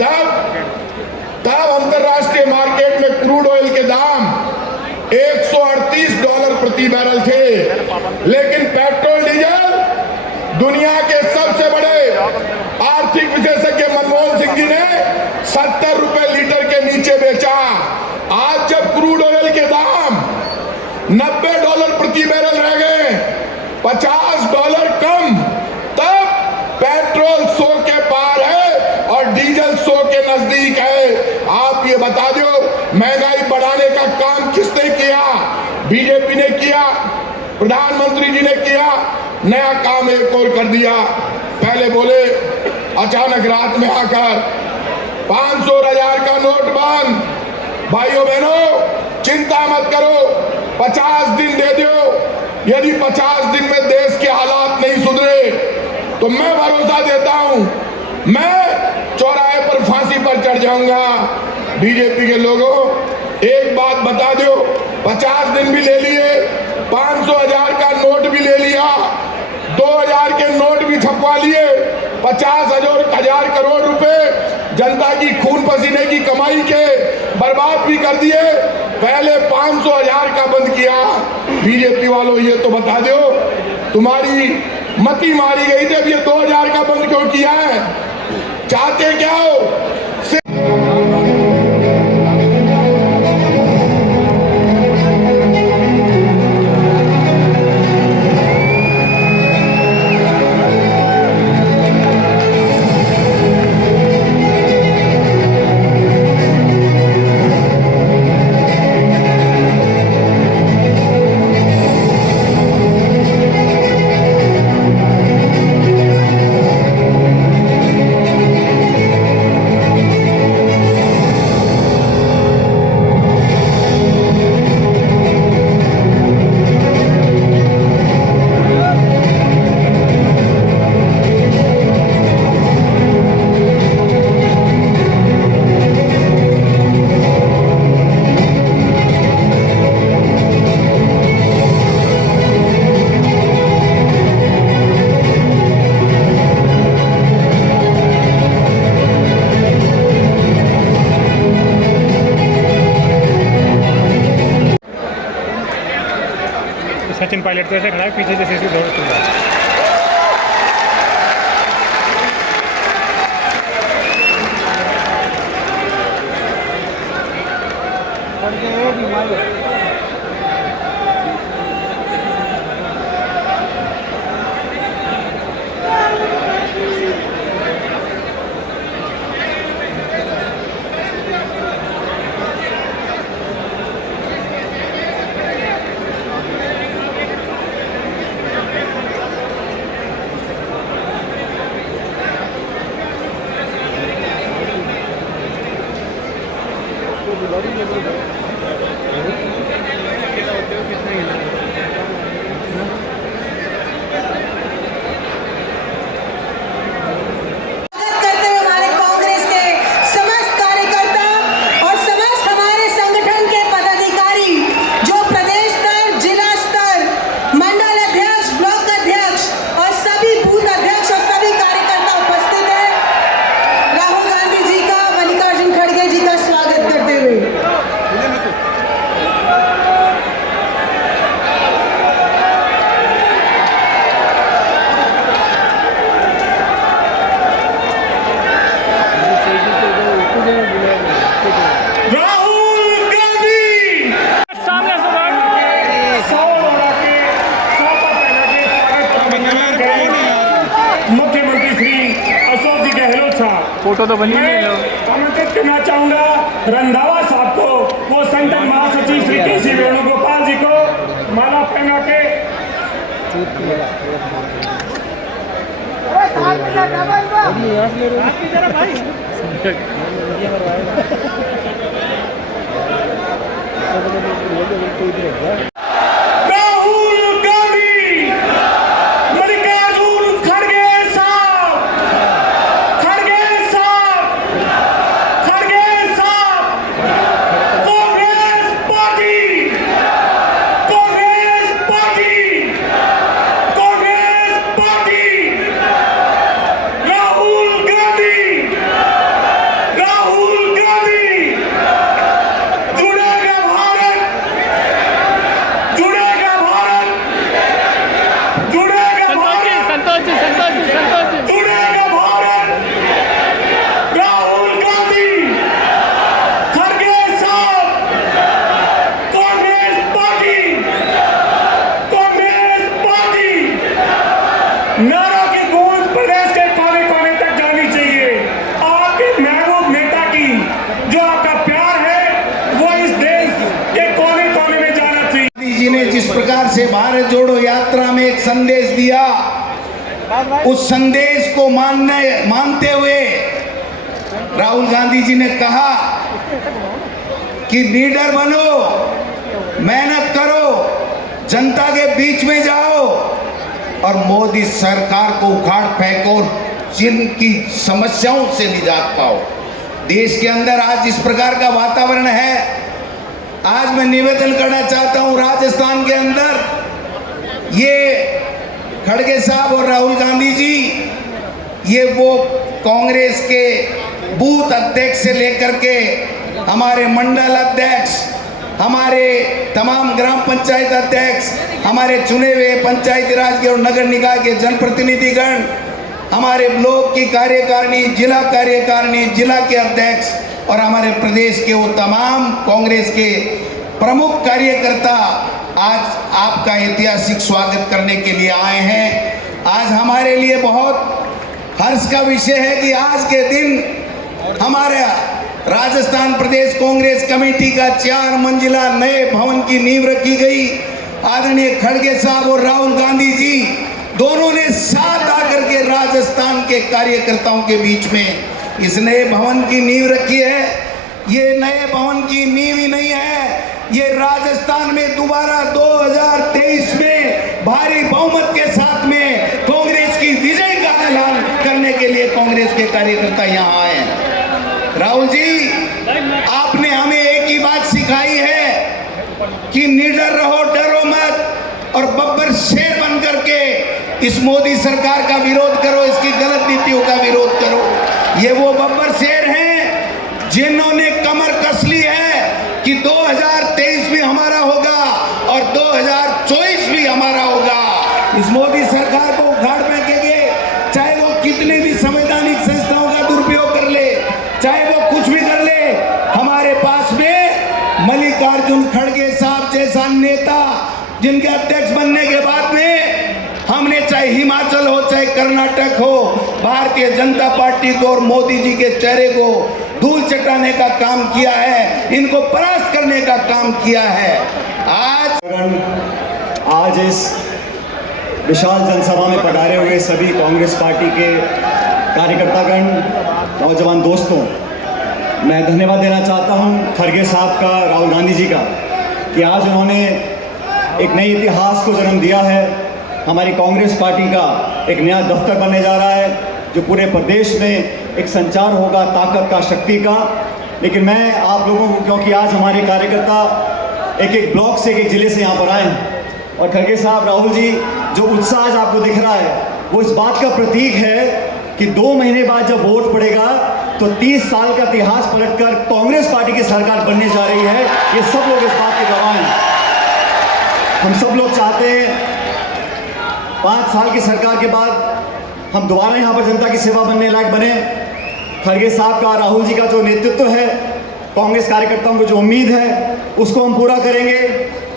तब अंतरराष्ट्रीय मार्केट में क्रूड ऑयल के दाम $138 प्रति बैरल थे, लेकिन पेट्रोल डीजल दुनिया के सबसे बड़े आर्थिक विशेषज्ञ मनमोहन सिंह जी ने 70 रुपए लीटर के नीचे बेचा। आज जब क्रूड ऑयल के दाम $90 प्रति बैरल रह गए, $50 कम, तब पेट्रोल 100 के पार है और डीजल 100 के नजदीक है। आप ये बता दो, महंगाई बढ़ाने का काम किसने किया? बीजेपी ने किया, प्रधानमंत्री जी ने किया। नया काम एक और कर दिया। पहले बोले अचानक रात में आकर 500 और 1000 का नोट बंद। भाइयों बहनों, चिंता मत करो, 50 दिन दे दो। यदि 50 दिन में देश के हालात नहीं सुधरे तो मैं भरोसा देता हूं, मैं चौराहे पर फांसी पर चढ़ जाऊंगा। बीजेपी के लोगों, एक बात बता दो, 50 दिन भी ले लिए, 500 1000 का नोट भी ले लिया, 2000 के नोट भी छपवा लिए, 50,000 करोड़ रुपए जनता की खून पसीने की कमाई के बर्बाद भी कर दिए। पहले 500 1000 का बंद किया। बीजेपी वालों, ये तो बता दो, तुम्हारी मती मारी गई थी, अब ये 2000 का बंद क्यों किया है? चाहते क्या हो? सचिन पायलट तो ऐसे खड़ा है पीछे जैसे इसकी दौड़ चल रहा है। फोटो तो बनी नहीं है। आमंत्रित करना चाहूंगा रंधावा साहब को, वो संत महासचिव श्री केसी वेणुगोपाल जी को माला पहना के से भारत जोड़ो यात्रा में एक संदेश दिया, उस संदेश को मानते हुए राहुल गांधी जी ने कहा कि लीडर बनो, मेहनत करो, जनता के बीच में जाओ और मोदी सरकार को उखाड़ फेंको, जिनकी समस्याओं से निजात पाओ। देश के अंदर आज इस प्रकार का वातावरण है। आज मैं निवेदन करना चाहता हूं, राजस्थान के अंदर ये खड़गे साहब और राहुल गांधी जी, ये वो कांग्रेस के बूथ अध्यक्ष से लेकर के हमारे मंडल अध्यक्ष, हमारे तमाम ग्राम पंचायत अध्यक्ष, हमारे चुने हुए पंचायती राज के और नगर निकाय के जनप्रतिनिधिगण, हमारे ब्लॉक की कार्यकारिणी, जिला कार्यकारिणी, जिला के अध्यक्ष और हमारे प्रदेश के वो तमाम कांग्रेस के प्रमुख कार्यकर्ता आज आपका ऐतिहासिक स्वागत करने के लिए आए हैं। आज हमारे लिए बहुत हर्ष का विषय है कि आज के दिन हमारे राजस्थान प्रदेश कांग्रेस कमेटी का 4 मंजिला नए भवन की नींव रखी गई। आदरणीय खड़गे साहब और राहुल गांधी जी दोनों ने साथ आकर के राजस्थान के कार्यकर्ताओं के बीच में इस नए भवन की नींव रखी है। ये नए भवन की नींव ही नहीं है, ये राजस्थान में दोबारा 2023 में भारी बहुमत के साथ में कांग्रेस की विजय का ऐलान करने के लिए कांग्रेस के कार्यकर्ता यहाँ आए हैं। राहुल जी, आपने हमें एक ही बात सिखाई है कि निडर रहो, डरो मत और बब्बर शेर बन करके इस मोदी सरकार का विरोध करो, इसकी गलत नीतियों का विरोध करो। ये वो बब्बर शेर हैं जिन्होंने कमर कस ली है कि 2023 भी हमारा होगा और 2024 भी हमारा होगा। इस मोदी सरकार को उखाड़ फेंकेंगे, चाहे वो कितने भी संवैधानिक संस्थाओं का दुरुपयोग कर ले, चाहे वो कुछ भी कर ले। हमारे पास में मल्लिकार्जुन खड़गे साहब जैसा नेता, जिनके अध्यक्ष बनने के बाद में हमने चाहे हिमाचल हो चाहे कर्नाटक हो, भारतीय जनता पार्टी को और मोदी जी के चेहरे को धूल चटाने का काम किया है, इनको परास्त करने का काम किया है। आज इस विशाल जनसभा में पधारे हुए सभी कांग्रेस पार्टी के कार्यकर्तागण, नौजवान दोस्तों, मैं धन्यवाद देना चाहता हूं खड़गे साहब का, राहुल गांधी जी का, कि आज उन्होंने एक नए इतिहास को जन्म दिया है। हमारी कांग्रेस पार्टी का एक नया दफ्तर बनने जा रहा है जो पूरे प्रदेश में एक संचार होगा ताकत का, शक्ति का। लेकिन मैं आप लोगों को, क्योंकि आज हमारे कार्यकर्ता एक एक ब्लॉक से, एक एक ज़िले से यहाँ पर आए हैं, और खड़गे साहब, राहुल जी, जो उत्साह आज आपको दिख रहा है वो इस बात का प्रतीक है कि 2 महीने बाद जब वोट पड़ेगा तो 30 साल का इतिहास पलटकर कांग्रेस पार्टी की सरकार बनने जा रही है। ये सब लोग इस बात के गवाह हैं। हम सब लोग चाहते हैं 5 साल की सरकार के बाद हम दोबारा यहाँ पर जनता की सेवा बनने लायक बने। खड़गे साहब का, राहुल जी का जो नेतृत्व है, कांग्रेस कार्यकर्ताओं को जो उम्मीद है उसको हम पूरा करेंगे।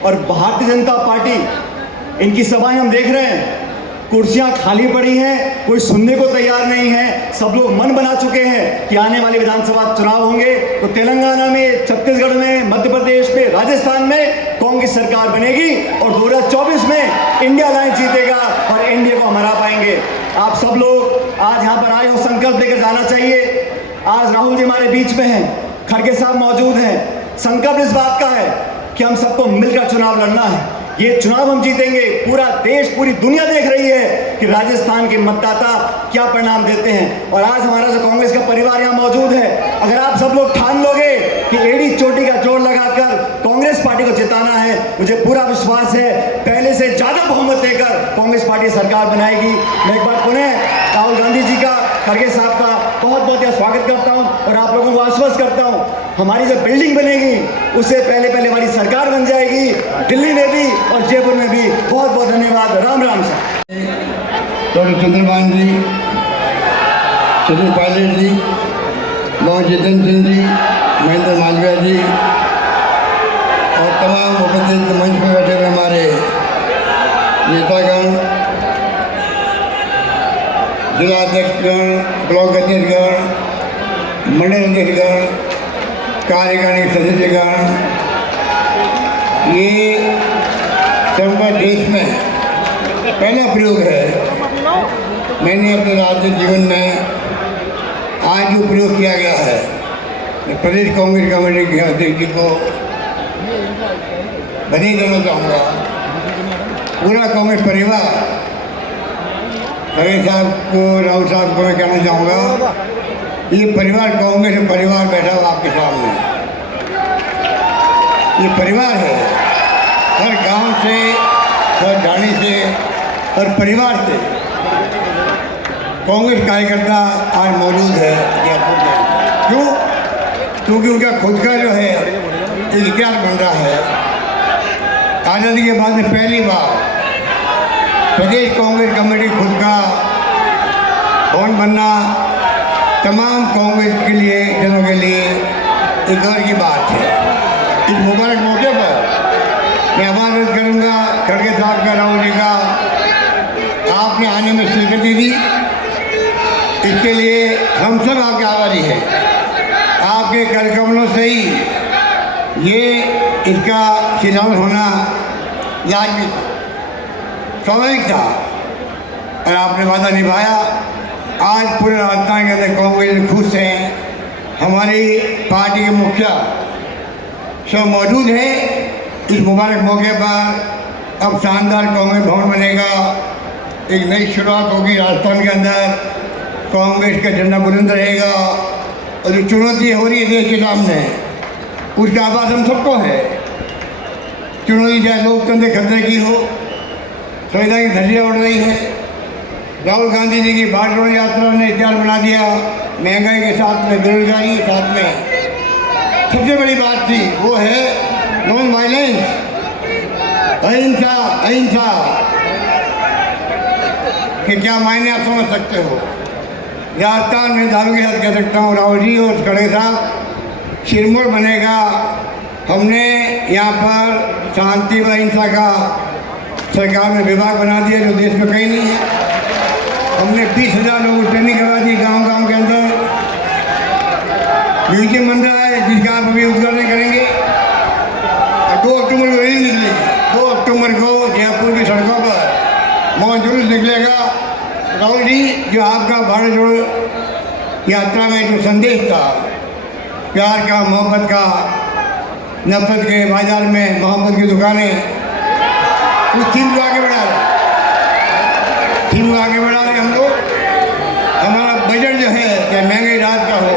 और भारतीय जनता पार्टी, इनकी सभाएं हम देख रहे हैं, कुर्सियां खाली पड़ी हैं, कोई सुनने को तैयार नहीं है। सब लोग मन बना चुके हैं कि आने वाले विधानसभा चुनाव होंगे तो तेलंगाना में, छत्तीसगढ़ में, मध्य प्रदेश में, राजस्थान में कांग्रेस सरकार बनेगी और 2024 में इंडिया अलायंस जीतेगा और एनडीए को हम हरा पाएंगे। आप सब लोग आज यहाँ पर आए हो, संकल्प लेकर जाना चाहिए। आज राहुल जी हमारे बीच में हैं, खड़गे साहब मौजूद हैं। संकल्प इस बात का है कि हम सबको मिलकर चुनाव लड़ना है। ये चुनाव हम जीतेंगे। पूरा देश, पूरी दुनिया देख रही है कि राजस्थान के मतदाता क्या परिणाम देते हैं। और आज हमारा जो कांग्रेस का परिवार यहाँ मौजूद है, अगर आप सब लोग ठान लोगे कि एड़ी चोटी का जोड़ लगाकर कांग्रेस पार्टी को जिताना है, मुझे पूरा विश्वास है पहले से ज्यादा बहुमत देकर कांग्रेस पार्टी सरकार बनाएगी। मैं एक बार पुनः राहुल गांधी जी का, खड़गे साहब का बहुत बहुत स्वागत करता हूँ और आप लोगों को आश्वस्त करता हूँ, हमारी जो बिल्डिंग बनेगी उससे पहले पहले हमारी सरकार बन जाएगी, दिल्ली में भी और जयपुर में भी। बहुत बहुत धन्यवाद। राम राम सर। डॉक्टर चंद्रभान जी, सचिन पायलट जी, मोहन जितेंद्र सिंह जी, महेंद्र मालवीय जी और तमाम उपस्थित मंच पर बैठे हुए हमारे नेतागण, जिला अध्यक्षगण, ब्लॉक अध्यक्षगण, मंडल अध्यक्षगण, कार्यकारिणी सदस्यगण, ये समग्र देश में पहला प्रयोग है। मैंने अपने राजनीतिक जीवन में आज जो प्रयोग किया गया है, मैं प्रदेश कांग्रेस कमेटी के अध्यक्ष जी को बधाई देना चाहूँगा। पूरा कांग्रेस परिवार, खड़गे साहब को, राहुल साहब को मैं कहना चाहूँगा, ये परिवार कांग्रेस परिवार बैठा हुआ आपके सामने, ये परिवार है। हर गांव से, हर ढाणी से, हर परिवार से कांग्रेस कार्यकर्ता आज मौजूद है जयपुर में। क्यों? क्योंकि उनका खुद का जो है एक इतिहास बन रहा है। आज़ादी के बाद में पहली बार प्रदेश कांग्रेस कमेटी खुद का भवन बनना तमाम कांग्रेस के लिए, जनों के लिए एक गर्व की बात है। इस मुबारक मौके पर मैं आभार व्यक्त करूँगा खड़गे साहब का, राहुल जी का, आपने आने में स्वीकृति दी, इसके लिए हम सब आपके आभारी हैं। आपके कार्यक्रमों से ही ये इसका शिलान्यास होना लाजमी था, स्वाभाविक था, और आपने वादा निभाया। आज पूरे राजस्थान के अंदर कांग्रेस खुश हैं। हमारी पार्टी के मुखिया सब मौजूद हैं। इस मुबारक मौके पर अब शानदार कांग्रेस भवन बनेगा, एक नई शुरुआत होगी राजस्थान के अंदर। कांग्रेस का झंडा बुलंद रहेगा, और जो चुनौती हो रही है देश के सामने, उसका आवाज़ हम सबको है। चुनौती चाहे लोकतंत्र खतरे की हो, संविधान की धज्जियाँ उड़ रही है। राहुल गांधी जी की भारत जोड़ो यात्रा ने इतिहास बना दिया। महंगाई के साथ में, बेरोजगारी के साथ में सबसे बड़ी बात थी वो है नॉन वायलेंस, अहिंसा। अहिंसा के क्या मायने आप समझ सकते हो। राजस्थान में दावे के साथ कह सकता हूँ, राहुल जी और खड़गे साहब, सिरमौर बनेगा। हमने यहाँ पर शांति व अहिंसा का सरकार ने विभाग बना दिया जो देश में कहीं नहीं है। हमने 20,000 लोगों को ट्रेनिंग करवा दी गांव-गांव के अंदर। म्यूजियम बन रहा है जिसका आप अभी उद्घाटन करेंगे। 2 अक्टूबर को रैली निकलेगी। 2 अक्टूबर को जयपुर की सड़कों पर मौन जुलूस निकलेगा। राहुल जी, जो आपका भारत जोड़ो यात्रा में जो संदेश था, प्यार का, मोहब्बत का, नफरत के बाजार में मोहब्बत की दुकानें, उस थीम को आगे बढ़ा रहे, थीम को आगे बढ़ा रहे हम लोग। हमारा बजट जो है, चाहे महंगाई रात का हो,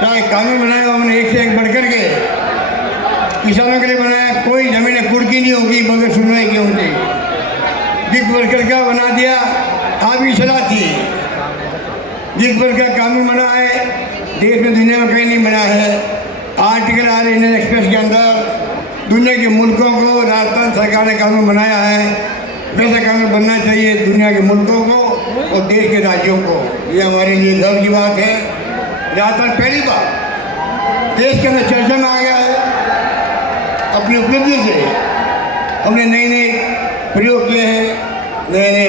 चाहे कानून बनाया हमने एक से एक बढ़ कर के किसानों के लिए बनाया। कोई जमीनें कुर्की नहीं होगी बगैर सुनवाई की होगी। जिस वर्कर का बना दिया आपकी सलाह थी। जिस वर्कर का कानून बना है देश में, दुनिया में कहीं नहीं बना है। आर्टिकल आ रहे इंडियन एक्सप्रेस के अंदर दुनिया के मुल्कों को राजस्थान सरकार ने कानून बनाया है। वैसा कानून बनना चाहिए दुनिया के मुल्कों को और देश के राज्यों को। ये हमारे लिए गर्व की बात है। राजस्थान पहली बार देश के अंदर चर्चा में आ गया है। अपनी उपलब्धियों से हमने नए नए प्रयोग किए हैं, नए नए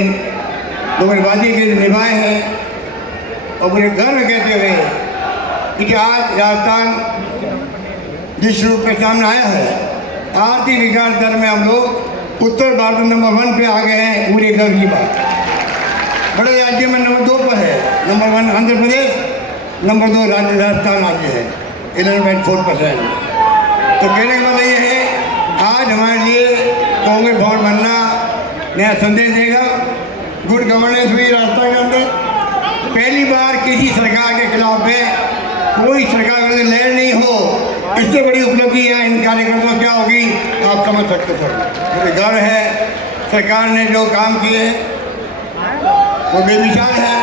लोगवादी के निभाए हैं, और मुझे गर्व कहते हुए कि आज राजस्थान जिस रूप में सामने आया है, आर्थिक विकास दर में हम लोग उत्तर भारत में नंबर 1 पे आ गए हैं। पूरे गर्व की बात। बड़े राज्य में नंबर 2 पर है। नंबर 1 आंध्र प्रदेश, नंबर 2 राजस्थान राज्य है 11.4%। तो कहने का मतलब ये है, आज हमारे लिए कांग्रेस भवन बनना नया संदेश देगा। गुड गवर्नेंस हुई राजस्थान के अंदर। पहली बार किसी सरकार के खिलाफ में कोई सरकार का लहर नहीं हो। इससे बड़ी उपलब्धि है इन कार्यकर्ताओं क्या होगी आप समझ सकते सर। मुझे गर्व है सरकार ने जो काम किए वो बेमिसाल है।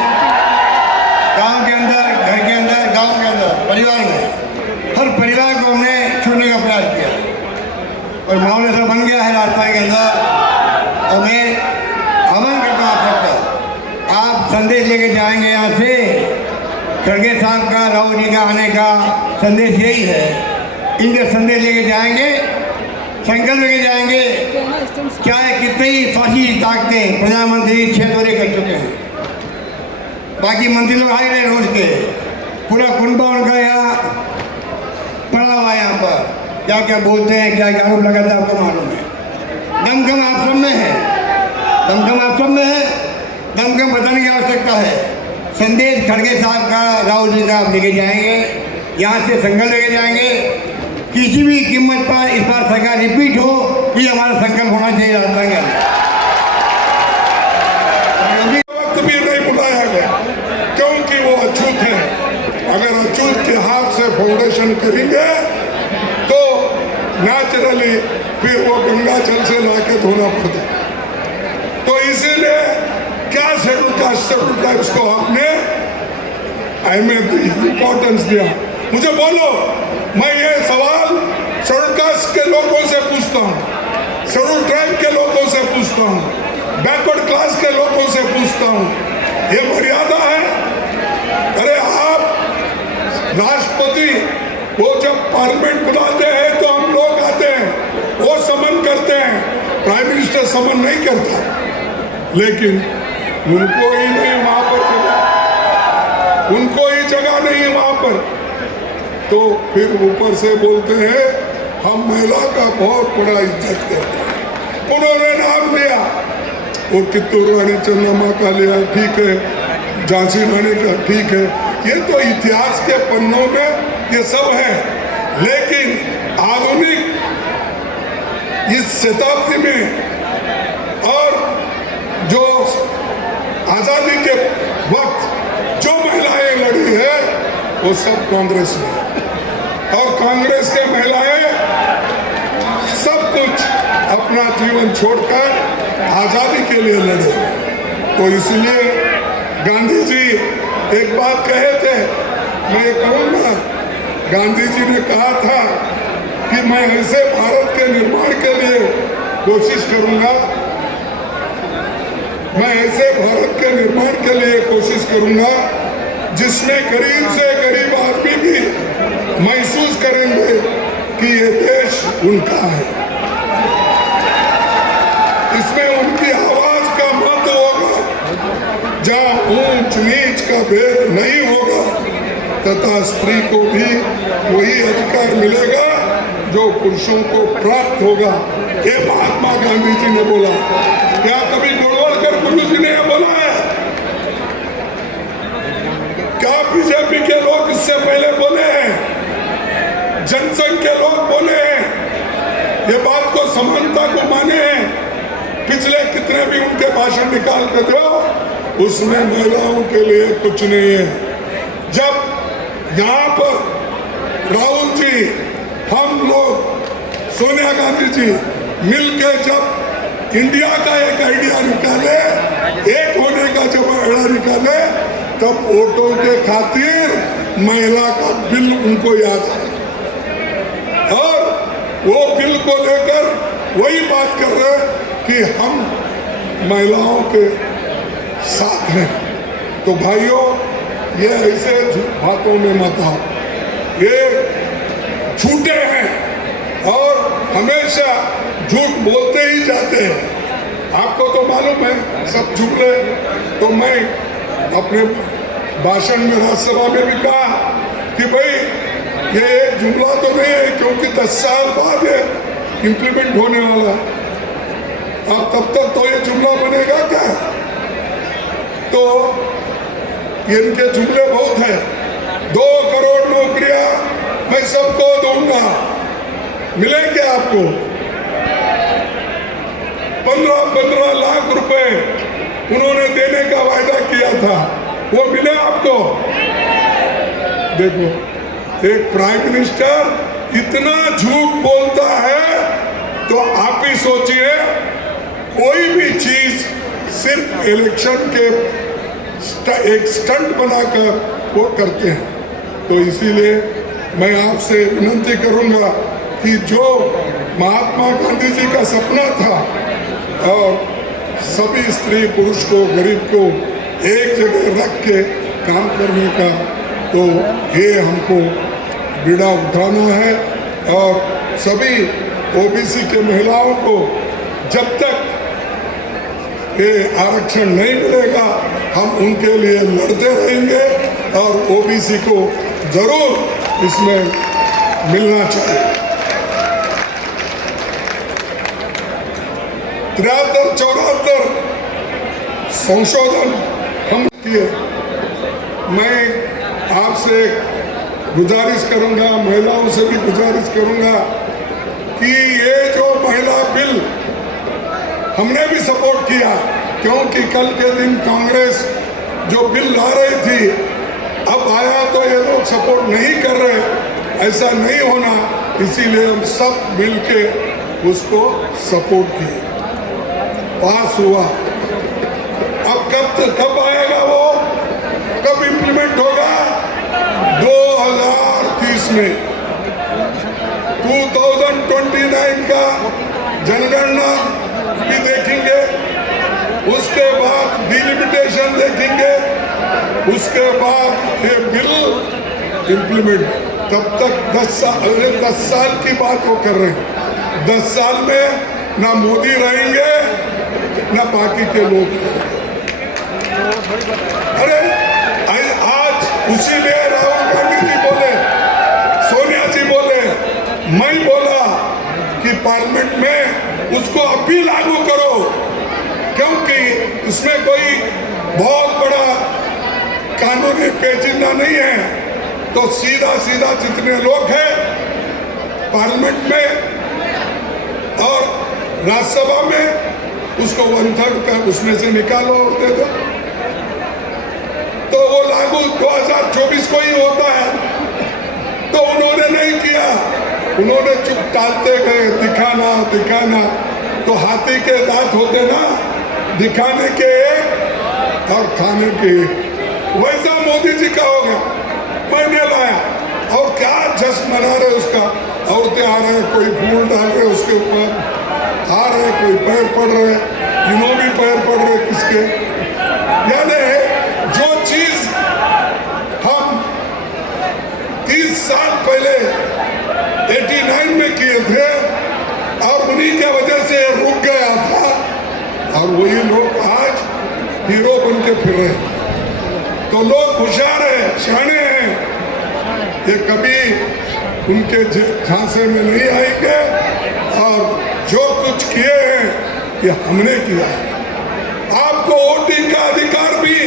गांव के अंदर, घर के अंदर, गांव के अंदर, परिवार में हर परिवार को हमने छूने का प्रयास किया, और माहौल ऐसा बन गया है राजस्थान के अंदर। और मैं आह्वान करता हूँ आप सबका, आप संदेश लेके जाएंगे यहाँ से। खड़गे साहब का, राहुल जी का आने का संदेश यही है। इनका संदेश लेके जाएंगे, संकल्प लेके जाएंगे। चाहे कितनी ही फांसी ताकतें प्रधानमंत्री 6 दौरे कर चुके हैं, बाकी मंत्री लोग आए रहे रोज के। पूरा कुंबा उनका यहाँ पड़ा हुआ है। यहाँ पर क्या क्या बोलते हैं, क्या क्या आरोप लगाते हैं आपको मालूम है। दमखम आप सब में है, दमखम आप सब में है, दमखम बताने की आवश्यकता है। संदेश खड़गे साहब का, राहुल जी का आप लेके जाएंगे, यहाँ से संकल्प लेके जाएंगे। किसी भी कीमत पर इस बार सरकार रिपीट हो, ये हमारा संकल्प होना चाहिए। वक्त भी नहीं बुलाया गया क्योंकि वो अछूत है। अगर अछूत के हाथ से फाउंडेशन करेंगे तो नेचुरली फिर वो गंगा जल से लाके धोना पड़ता। तो इसीलिए क्या शेड्यूल कास्ट को आपने अहमियत दी, इम्पोर्टेंस दिया। मुझे बोलो, मैं ये सवाल शेड्यूल कास्ट के लोगों से पूछता हूँ, शेड्यूल ट्राइब के लोगों से पूछता हूँ, बैकवर्ड क्लास के लोगों से पूछता हूँ, ये मर्यादा है? अरे आप राष्ट्रपति वो जब पार्लियामेंट बुलाते हैं तो हम लोग आते हैं, वो समन करते हैं, प्राइम मिनिस्टर समन नहीं करता, लेकिन उनको ही नहीं वहां पर जगह, उनको ही जगह नहीं है वहां पर। तो फिर ऊपर से बोलते हैं हम महिला का बहुत बड़ा इज्जत करते हैं। उन्होंने नाम लिया, वो कित्तूर रानी चन्नम्मा का लिया, ठीक है, झांसी रानी का, ठीक है, ये तो इतिहास के पन्नों में ये सब है। लेकिन आधुनिक इस शताब्दी में और जो आजादी के वक्त जो महिलाएं लड़ी है वो सब कांग्रेस में, और कांग्रेस के महिलाएं सब कुछ अपना जीवन छोड़कर आजादी के लिए लड़े। तो इसलिए गांधी जी एक बात कहे थे, मैं ये कहूँगा, गांधी जी ने कहा था कि मैं ऐसे भारत के निर्माण के लिए कोशिश करूंगा, मैं ऐसे भारत के निर्माण के लिए कोशिश करूंगा जिसमें गरीब से गरीब आदमी भी महसूस करेंगे कि ये देश उनका है, इसमें उनकी आवाज का महत्व होगा, जहाँ ऊंच नीच का भेद नहीं होगा, तथा स्त्री को भी वही अधिकार मिलेगा जो पुरुषों को प्राप्त होगा। ये महात्मा गांधी जी ने बोला। क्या कभी गोलवलकर गुरु जी ने बोला है? क्या बीजेपी के लोग इससे पहले बोले हैं? जनसंघ के लोग बोले हैं? ये बात को समानता को माने हैं? पिछले कितने भी उनके भाषण निकाल कर दो, उसमें महिलाओं के लिए कुछ नहीं है। जब यहाँ पर राहुल जी, हम लोग, सोनिया गांधी जी मिलके जब इंडिया का एक आइडिया निकाले, एक होने का जब आइडिया निकाले, तब वोटों के खातिर महिला का बिल उनको याद आया, और वो बिल को लेकर वही बात कर रहे कि हम महिलाओं के साथ हैं। तो भाइयों, ये ऐसे बातों में मत आओ, ये झूठे हैं और हमेशा झूठ बोलते ही जाते हैं। आपको तो मालूम है सब जुमले, तो मैं अपने भाषण में राज्यसभा में भी कहा कि भाई ये एक जुमला तो नहीं है, क्योंकि 10 साल बाद ये इम्प्लीमेंट होने वाला है। अब तब तक तो ये जुमला बनेगा क्या? तो इनके जुमले बहुत हैं। 2 करोड़ नौकरियां मैं सबको दूंगा, मिलेंगे आपको। 15-15 लाख रुपए उन्होंने देने का वायदा किया था, वो मिले आपको? देखो, एक प्राइम मिनिस्टर इतना झूठ बोलता है, तो आप ही सोचिए, कोई भी चीज सिर्फ इलेक्शन के एक स्टंट बनाकर वो करते हैं। तो इसीलिए मैं आपसे विनती करूंगा कि जो महात्मा गांधी जी का सपना था, और सभी स्त्री पुरुष को, गरीब को एक जगह रख के काम करने का, तो ये हमको बीड़ा उठाना है। और सभी ओबीसी के महिलाओं को जब तक ये आरक्षण नहीं मिलेगा, हम उनके लिए लड़ते रहेंगे, और ओबीसी को जरूर इसमें मिलना चाहिए। 73-74 संशोधन हम किए। मैं आपसे गुजारिश करूंगा, महिलाओं से भी गुजारिश करूंगा कि ये जो महिला बिल हमने भी सपोर्ट किया, क्योंकि कल के दिन कांग्रेस जो बिल ला रही थी, अब आया तो ये लोग सपोर्ट नहीं कर रहे, ऐसा नहीं होना, इसीलिए हम सब मिलके उसको सपोर्ट किए, पास हुआ। अब कब आएगा वो, कब इम्प्लीमेंट होगा? 2030 में, 2029 का जनगणना भी देखेंगे, उसके बाद डिलिमिटेशन देखेंगे, उसके बाद ये बिल इम्प्लीमेंट। तब तक 10 साल की बात वो कर रहे हैं। 10 साल में ना मोदी रहेंगे ना बाकी के लोग। अरे आज उसीलिए राहुल गांधी जी बोले, सोनिया जी बोले, मैं बोला कि पार्लियामेंट में उसको अभी लागू करो, क्योंकि इसमें कोई बहुत बड़ा कानूनी पेचीदा नहीं है। तो सीधा सीधा जितने लोग हैं पार्लियामेंट में और राज्यसभा में, उसको 1/3 का उसमें से निकालो और दे दो, तो वो लागू 2024 को ही होता है। तो उन्होंने नहीं किया, उन्होंने चुप टालते गए, दिखाना। तो हाथी के दांत होते ना, दिखाने के एक और खाने के एक। वैसा मोदी जी का हो गया, मैंने लाया और क्या जश्न मना रहे उसका। औरतें आ रहे, कोई फूल डाल रहे उसके ऊपर, आ रहे, कोई पैर पड़ रहे, इन्हों भी पैर पड़ रहे किसके। यानी जो चीज हम 30 साल पहले 89 में किए थे और उन्हीं के वजह से रुक गया था, और वही लोग आज हीरो बन के फिर रहे हैं। तो लोग होशियार है, सियाने हैं, ये कभी उनके झांसे में नहीं आएंगे, और जो कुछ किए हैं ये हमने किया है। आपको वोटिंग का अधिकार भी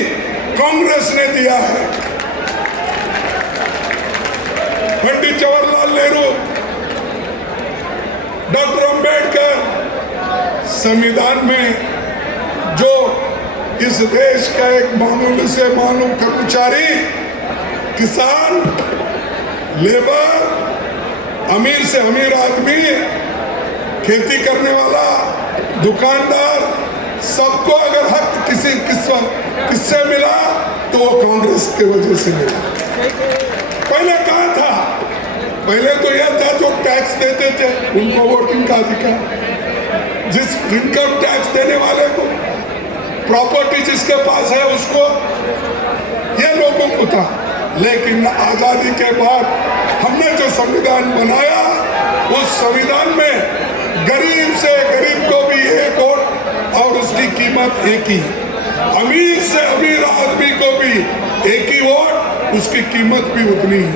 कांग्रेस ने दिया है। पंडित जवाहरलाल नेहरू, डॉक्टर अंबेडकर, संविधान में जो इस देश का एक मामूली से मामूली कर्मचारी, किसान, लेबर, अमीर से अमीर आदमी, खेती करने वाला, दुकानदार, सबको अगर हक किससे मिला तो वो कांग्रेस के वजह से मिला। पहले कहा था, पहले तो यह था जो टैक्स देते थे उनको वोटिंग का अधिकार, जिस इनकम टैक्स देने वाले को, प्रॉपर्टी जिसके पास है उसको, ये लोगों को था। लेकिन आजादी के बाद हमने जो संविधान बनाया, उस संविधान में गरीब से गरीब को भी एक वोट और उसकी कीमत एक ही, अमीर से अमीर आदमी को भी एक ही वोट, उसकी कीमत भी उतनी ही।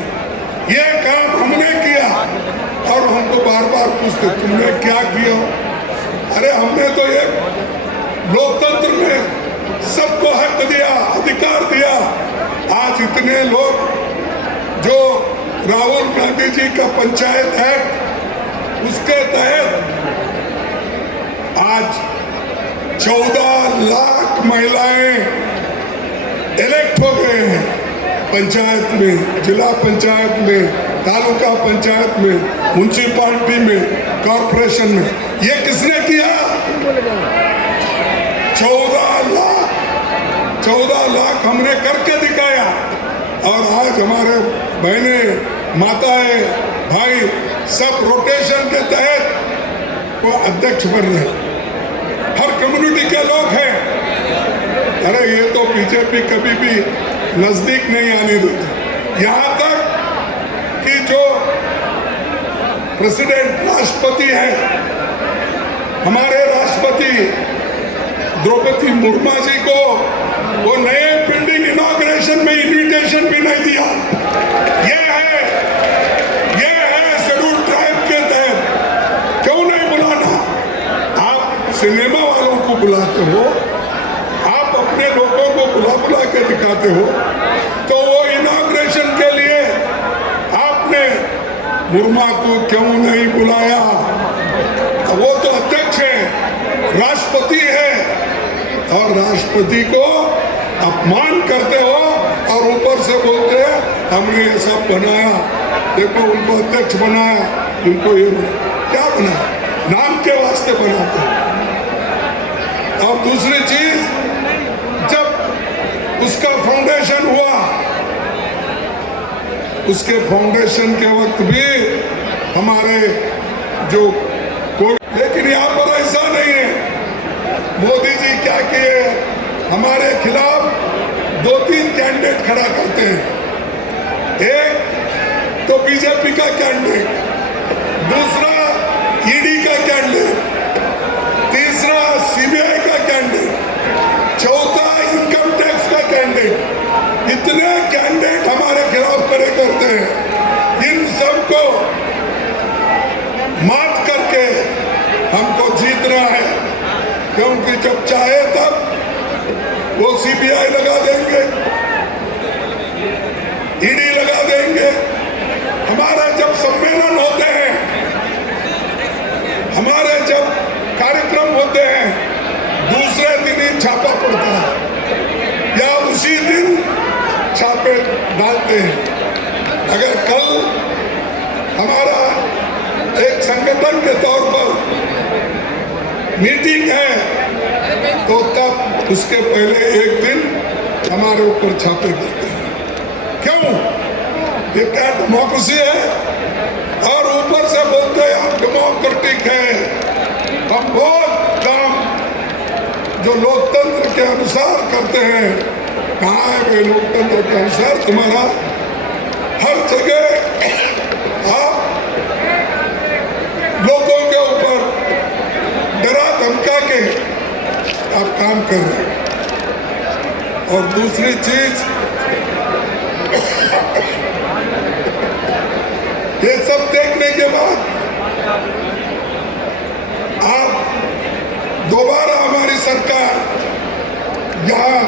ये काम हमने किया और हमको बार बार पूछते तुमने क्या किया? अरे हमने तो ये लोकतंत्र में सबको हक दिया, अधिकार दिया। आज इतने लोग जो राहुल गांधी जी का पंचायत एक्ट, उसके तहत आज 14 लाख महिलाएं इलेक्ट हो गए हैं पंचायत में, जिला पंचायत में, तालुका पंचायत में, म्युनिसिपालिटी में, कॉर्पोरेशन में। ये किसने किया? 14 लाख हमने करके दिखाया। और आज हमारे बहने, माताएं, भाई सब रोटेशन के तहत वो अध्यक्ष बन रहे, हर कम्युनिटी के लोग हैं। अरे ये तो बीजेपी कभी भी नजदीक नहीं आने देती। यहाँ तक कि जो प्रेसिडेंट, राष्ट्रपति है, हमारे राष्ट्रपति द्रौपदी मुर्मू जी को वो नए बिल्डिंग इनॉग्रेशन में इनविटेशन भी नहीं दिया। ये है शेड्यूल ट्राइब के तहत, क्यों नहीं बुलाना? आप सिनेमा बुलाते हो, आप अपने लोगों को बुला के दिखाते हो, तो वो इनॉग्रेशन के लिए आपने मुर्मा को क्यों नहीं बुलाया? तो वो तो अध्यक्ष है, राष्ट्रपति है, और राष्ट्रपति को अपमान करते हो और ऊपर से बोलते हैं हमने ये सब बनाया, देखो उनको अध्यक्ष बनाया, उनको ये क्या बनाया? नाम के वास्ते बनाते हैं। और दूसरी चीज, जब उसका फाउंडेशन हुआ, उसके फाउंडेशन के वक्त भी हमारे जो लेकिन यहाँ पर ऐसा नहीं है। मोदी जी क्या किए, हमारे खिलाफ 2-3 कैंडिडेट खड़ा करते हैं। एक तो बीजेपी का कैंडिडेट, दूसरा ईडी का कैंडिडेट, तीसरा सीबीआई का कैंडिडेट, चौथा इनकम टैक्स का कैंडिडेट। इतने कैंडिडेट हमारे खिलाफ खड़े करते हैं। इन सबको मात करके हमको जीतना है, क्योंकि जब चाहे तब वो सीबीआई लगा देंगे, ईडी लगा देंगे। हमारा जब सम्मेलन होते हैं, हमारे जब कार्यक्रम होते हैं, दूसरे दिन ही छापा पड़ता है या उसी दिन छापे डालते हैं। अगर कल हमारा एक संगठन के तौर पर मीटिंग है, तो तब उसके पहले एक दिन हमारे ऊपर छापे गिरते हैं। क्यों? ये क्या डेमोक्रेसी है? और ऊपर से बोलते हैं हम डेमोक्रेटिक है। हम बहुत काम जो लोकतंत्र के अनुसार करते हैं। कहाँ है वे लोकतंत्र के अनुसार? तुम्हारा हर जगह आप लोगों के ऊपर डरा धमका के आप काम कर रहे हैं। और दूसरी चीज, ये सब देखने के बाद आप दोबारा हमारी सरकार यहाँ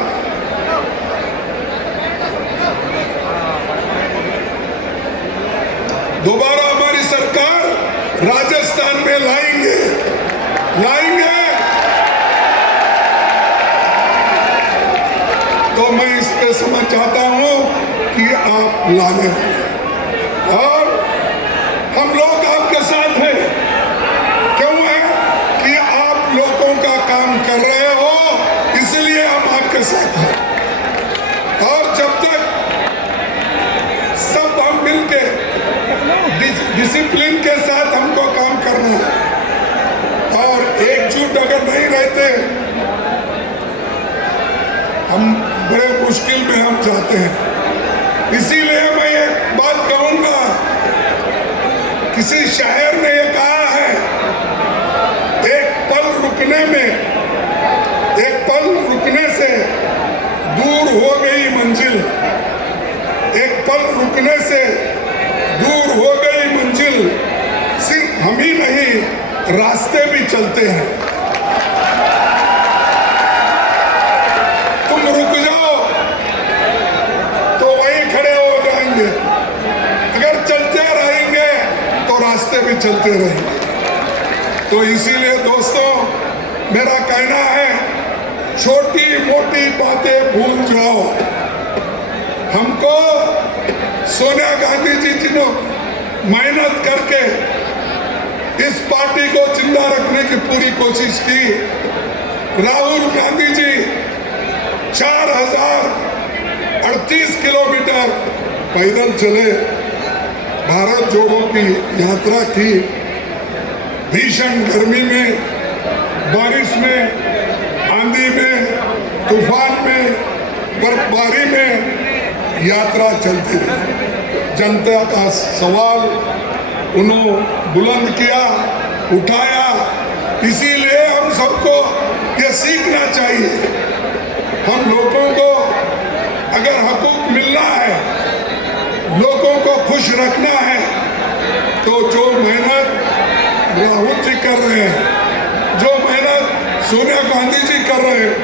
दोबारा हमारी सरकार राजस्थान में लाएंगे। तो मैं इस पे समझ चाहता हूं कि आप लाने और हम लोग आपके साथ हैं। क्यों है? कि आप लोगों का काम कर रहे हो, इसलिए हम आपके साथ हैं। और जब तक सब हम मिलके डिसिप्लिन के साथ हमको काम करना है और एकजुट अगर नहीं रहते, हम बड़े मुश्किल में हम जाते हैं। इसीलिए मैं एक बात कहूंगा, किसी शायर ने ये कहा है, एक पल रुकने से दूर हो गई मंजिल, एक पल रुकने से दूर हो गई मंजिल, सिर्फ हम ही नहीं रास्ते भी चलते हैं। तुम रुक जाओ तो वहीं खड़े हो जाएंगे, अगर चलते रहेंगे तो रास्ते भी चलते रहेंगे। तो इसीलिए दोस्तों, मेरा कहना है, छोटी मोटी बातें भूल जाओ। हमको सोनिया गांधी जी जिन्होंने मेहनत करके इस पार्टी को जिंदा रखने की पूरी कोशिश की, राहुल गांधी जी 4038 किलोमीटर पैदल चले, भारत जोड़ो की यात्रा की, भीषण गर्मी में, बारिश में, आंधी में, तूफान में, बर्फबारी में यात्रा चलती रही। जनता का सवाल उन्होंने बुलंद किया, उठाया। इसीलिए हम सबको ये सीखना चाहिए, हम लोगों को अगर हकूक मिलना है, लोगों को खुश रखना है, तो जो मेहनत राहुल जी कर रहे हैं, जो मेहनत सोनिया गांधी जी कर रहे हैं,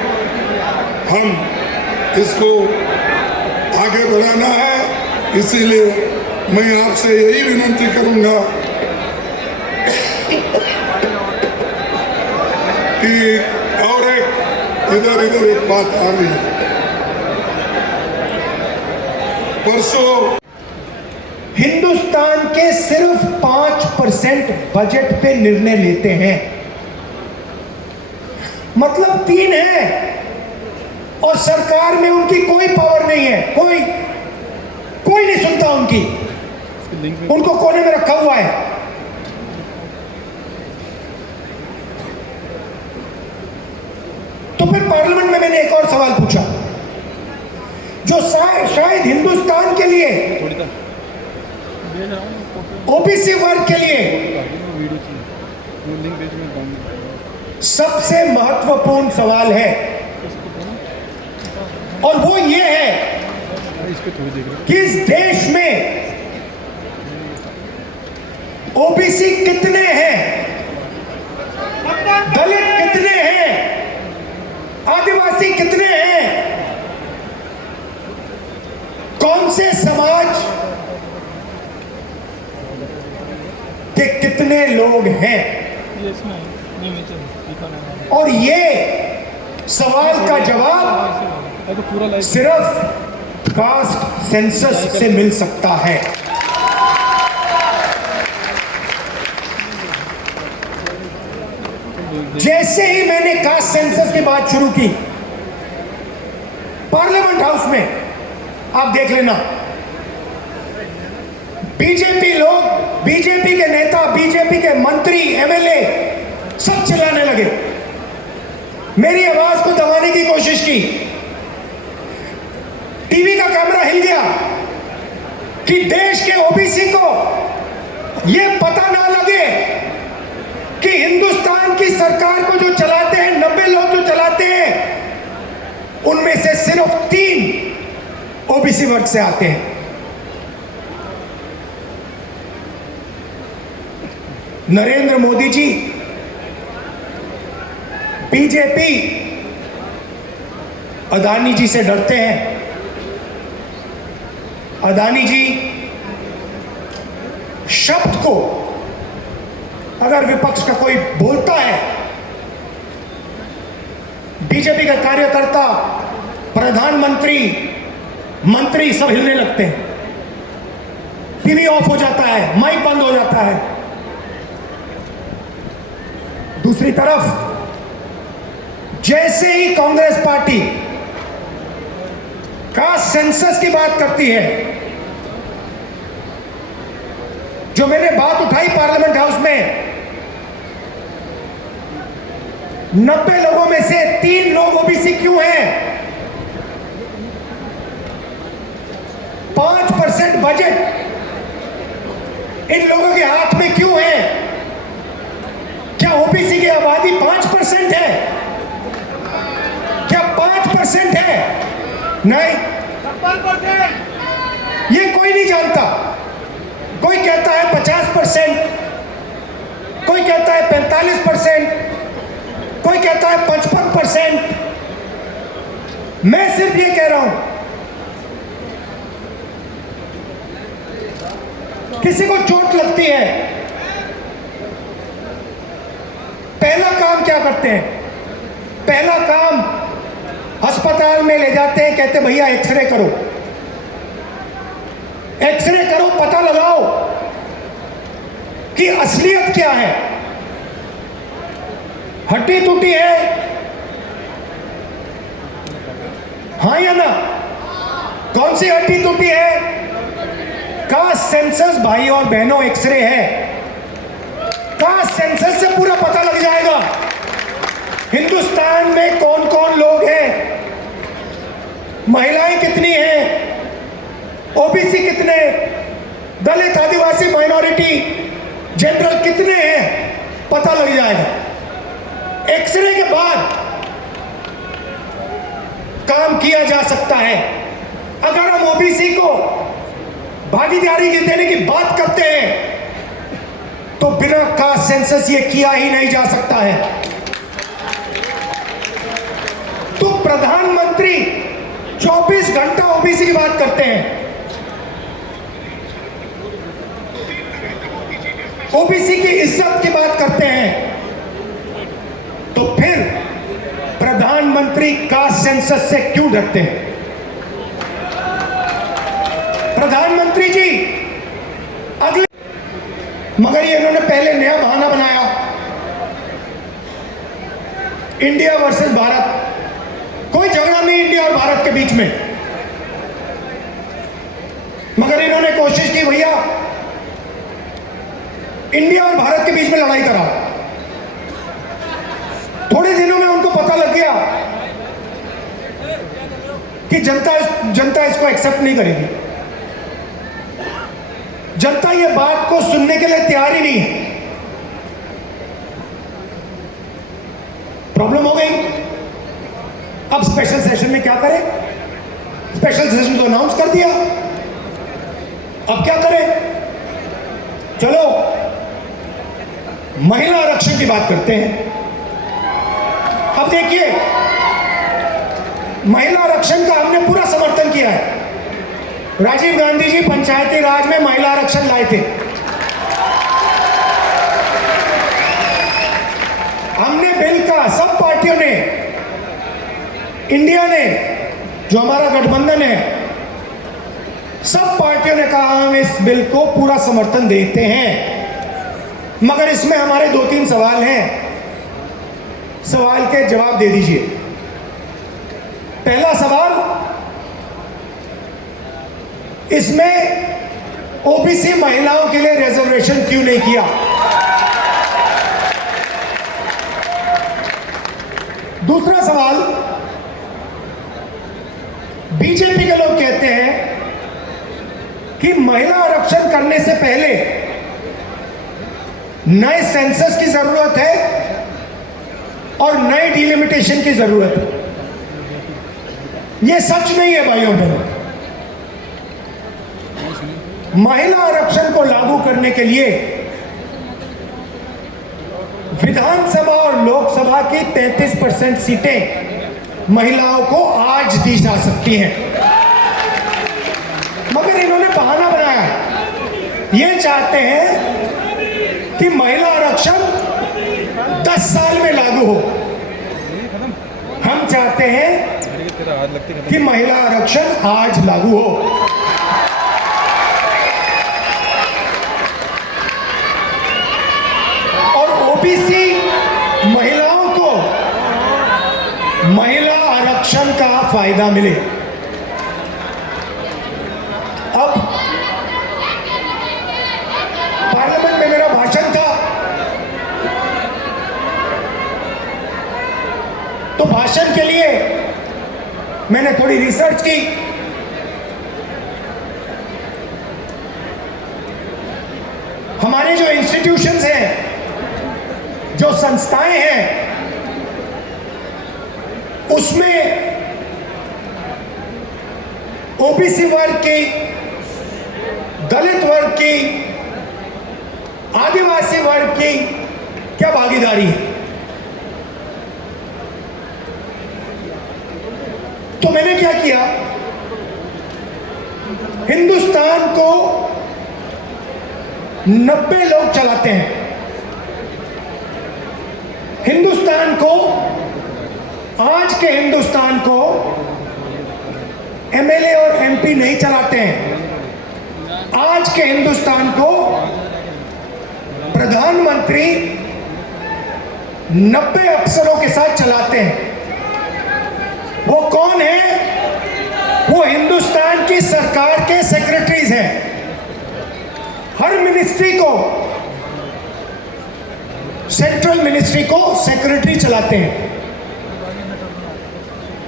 हम इसको आगे बढ़ाना है। इसीलिए मैं आपसे यही विनती करूंगा कि और इधर एक बात आ रही है। परसों हिंदुस्तान के सिर्फ 5% बजट पे निर्णय लेते हैं, मतलब 3 है, और सरकार में उनकी कोई पावर नहीं है। कोई नहीं सुनता उनकी, उनको कोने में रखा हुआ है। तो फिर पार्लियामेंट में मैंने एक और सवाल पूछा जो शायद हिंदुस्तान के लिए, ओबीसी वर्ग के लिए सबसे महत्वपूर्ण सवाल है, और वो ये है कि इस देश में ओबीसी कितने हैं, दलित कितने हैं, आदिवासी कितने हैं, कौन से समाज के कितने लोग हैं। और ये सवाल का जवाब सिर्फ कास्ट सेंसस से मिल सकता है। जैसे ही मैंने कास्ट सेंसस की बात शुरू की पार्लियामेंट हाउस में, आप देख लेना, बीजेपी लोग, बीजेपी के नेता, बीजेपी के मंत्री, एमएलए सब चिल्लाने लगे, मेरी आवाज को दबाने की कोशिश की। टीवी का कैमरा हिल गया कि देश के ओबीसी को यह पता ना लगे कि हिंदुस्तान की सरकार को जो चलाते हैं, 90 लोग जो चलाते हैं, उनमें से सिर्फ 3 ओबीसी वर्ग से आते हैं। नरेंद्र मोदी जी, बीजेपी अदानी जी से डरते हैं। अदानी जी शब्द को अगर विपक्ष का कोई बोलता है, बीजेपी का कार्यकर्ता, प्रधानमंत्री, मंत्री सब हिलने लगते हैं, टीवी ऑफ हो जाता है, माइक बंद हो जाता है। दूसरी तरफ जैसे ही कांग्रेस पार्टी कास्ट सेंसस की बात करती है, जो मैंने बात उठाई पार्लियामेंट हाउस में, 90 लोगों में से 3 लोग ओबीसी क्यों हैं? 5% बजट इन लोगों के हाथ में क्यों है? क्या ओबीसी की आबादी 5% है? क्या 5% है? नहीं, ये कोई नहीं जानता। कोई कहता है 50%, कोई कहता है 45%, कोई कहता है 55%। मैं सिर्फ ये कह रहा हूं, किसी को चोट लगती है, पहला काम क्या करते हैं? पहला काम अस्पताल में ले जाते हैं, कहते भैया एक्सरे करो, एक्सरे करो, पता लगाओ कि असलियत क्या है। हड्डी टूटी है, हाँ या ना? कौन सी हड्डी टूटी है? कास्ट सेंसस भाई और बहनों एक्सरे है, कास्ट सेंसस से पूरा पता लग जाएगा हिंदुस्तान में कौन कौन लोग हैं, महिलाएं कितनी हैं, ओबीसी कितने, दलित, आदिवासी, माइनॉरिटी, जनरल कितने हैं, पता लग जाएगा। एक्सरे के बाद काम किया जा सकता है। अगर हम ओबीसी को भागीदारी देने की बात करते हैं तो बिना कास्ट सेंसस ये किया ही नहीं जा सकता है। तो प्रधानमंत्री 24 घंटा ओबीसी की बात करते हैं, ओबीसी की इज्जत की बात करते हैं, तो फिर प्रधानमंत्री कास्ट सेंसस से क्यों डरते हैं? प्रधानमंत्री जी अगले, मगर ये इन्होंने पहले नया बहाना बनाया, इंडिया वर्सेस भारत। कोई झगड़ा नहीं इंडिया और भारत के बीच में, मगर इन्होंने कोशिश की भैया इंडिया और भारत के बीच में लड़ाई करा। थोड़े दिनों में उनको पता लग गया कि जनता इसको एक्सेप्ट नहीं करेगी, जनता ये बात को सुनने के लिए तैयार ही नहीं है। प्रॉब्लम हो गई। अब स्पेशल सेशन में क्या करें? स्पेशल सेशन तो अनाउंस कर दिया, अब क्या करें? चलो महिला आरक्षण की बात करते हैं। अब देखिए, महिला आरक्षण का हमने पूरा समर्थन किया है। राजीव गांधी जी पंचायती राज में महिला आरक्षण लाए थे, हमने बिल का सब पार्टियों ने, इंडिया ने, जो हमारा गठबंधन है, सब पार्टियों ने कहा हम इस बिल को पूरा समर्थन देते हैं। मगर इसमें हमारे 2-3 सवाल हैं, सवाल के जवाब दे दीजिए। पहला सवाल, इसमें ओबीसी महिलाओं के लिए रिजर्वेशन क्यों नहीं किया? दूसरा सवाल, बीजेपी के लोग कहते हैं कि महिला आरक्षण करने से पहले नए सेंसस की जरूरत है और नए डिलिमिटेशन की जरूरत है। यह सच नहीं है भाइयों बहनों। महिला आरक्षण को लागू करने के लिए विधानसभा और लोकसभा की 33% सीटें महिलाओं को आज दी जा सकती हैं, मगर इन्होंने बहाना बनाया। ये चाहते हैं कि महिला आरक्षण 10 साल में लागू हो। हम चाहते हैं कि महिला आरक्षण आज लागू हो। और ओबीसी महिलाओं को महिला आरक्षण का फायदा मिले। अब पार्लियामेंट में मेरा भाषण था, तो भाषण के लिए मैंने थोड़ी रिसर्च की। हमारे जो इंस्टीट्यूशंस हैं, जो संस्थाएं हैं, उसमें ओबीसी वर्ग की, दलित वर्ग की, आदिवासी वर्ग की क्या भागीदारी है? तो मैंने क्या किया, हिंदुस्तान को 90 लोग चलाते हैं। हिंदुस्तान को, आज के हिंदुस्तान को एमएलए और एमपी नहीं चलाते हैं। आज के हिंदुस्तान को प्रधानमंत्री 90 अफसरों के साथ चलाते हैं। वो कौन है? वो हिंदुस्तान की सरकार के सेक्रेटरीज हैं। हर मिनिस्ट्री को, सेंट्रल मिनिस्ट्री को सेक्रेटरी चलाते हैं।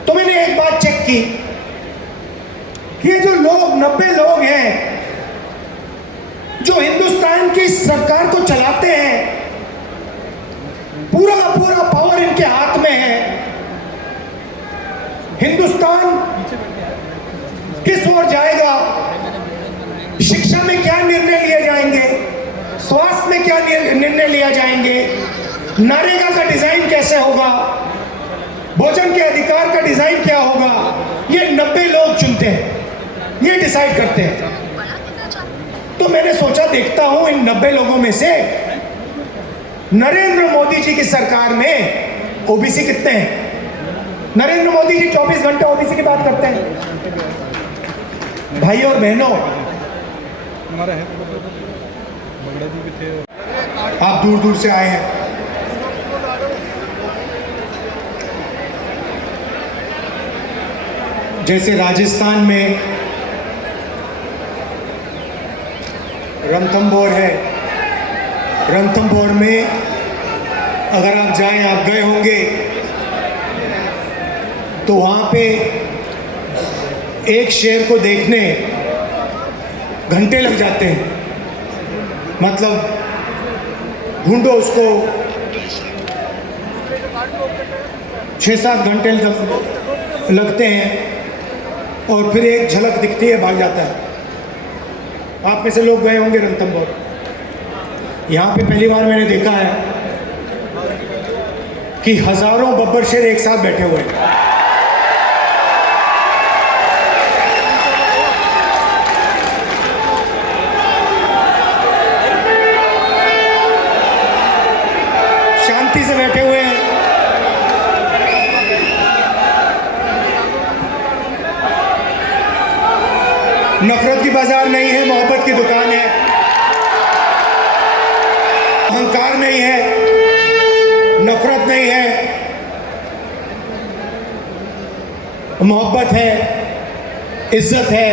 तो मैंने एक बात चेक की कि ये जो लोग 90 लोग हैं जो हिंदुस्तान की सरकार को चलाते हैं, पूरा का पूरा पावर इनके हाथ में है। हिंदुस्तान किस ओर जाएगा, शिक्षा में क्या निर्णय लिए जाएंगे, स्वास्थ्य में क्या निर्णय लिया जाएंगे, नरेगा का डिजाइन कैसे होगा, भोजन के अधिकार का डिजाइन क्या होगा, ये 90 लोग चुनते हैं, ये डिसाइड करते हैं। तो मैंने सोचा देखता हूं इन 90 लोगों में से नरेंद्र मोदी जी की सरकार में ओबीसी कितने हैं। नरेंद्र मोदी जी 24 घंटे ओबीसी की बात करते हैं। भाई और बहनों, आप दूर दूर से आए हैं, जैसे राजस्थान में रणथंभौर है, रणथंभौर में अगर आप जाएं, आप गए होंगे, तो वहाँ पे एक शेर को देखने घंटे लग जाते हैं। मतलब ढूंढो उसको 6-7 घंटे लगते हैं और फिर एक झलक दिखती है, भाग जाता है। आप में से लोग गए होंगे रणथंभौर। यहाँ पे पहली बार मैंने देखा है कि हजारों बब्बर शेर एक साथ बैठे हुए हैं। शांति से बैठे हुए हैं। नफरत की बाजार नहीं है, मोहब्बत की दुकान है। अहंकार नहीं है, नफरत नहीं है, मोहब्बत है, इज्जत है,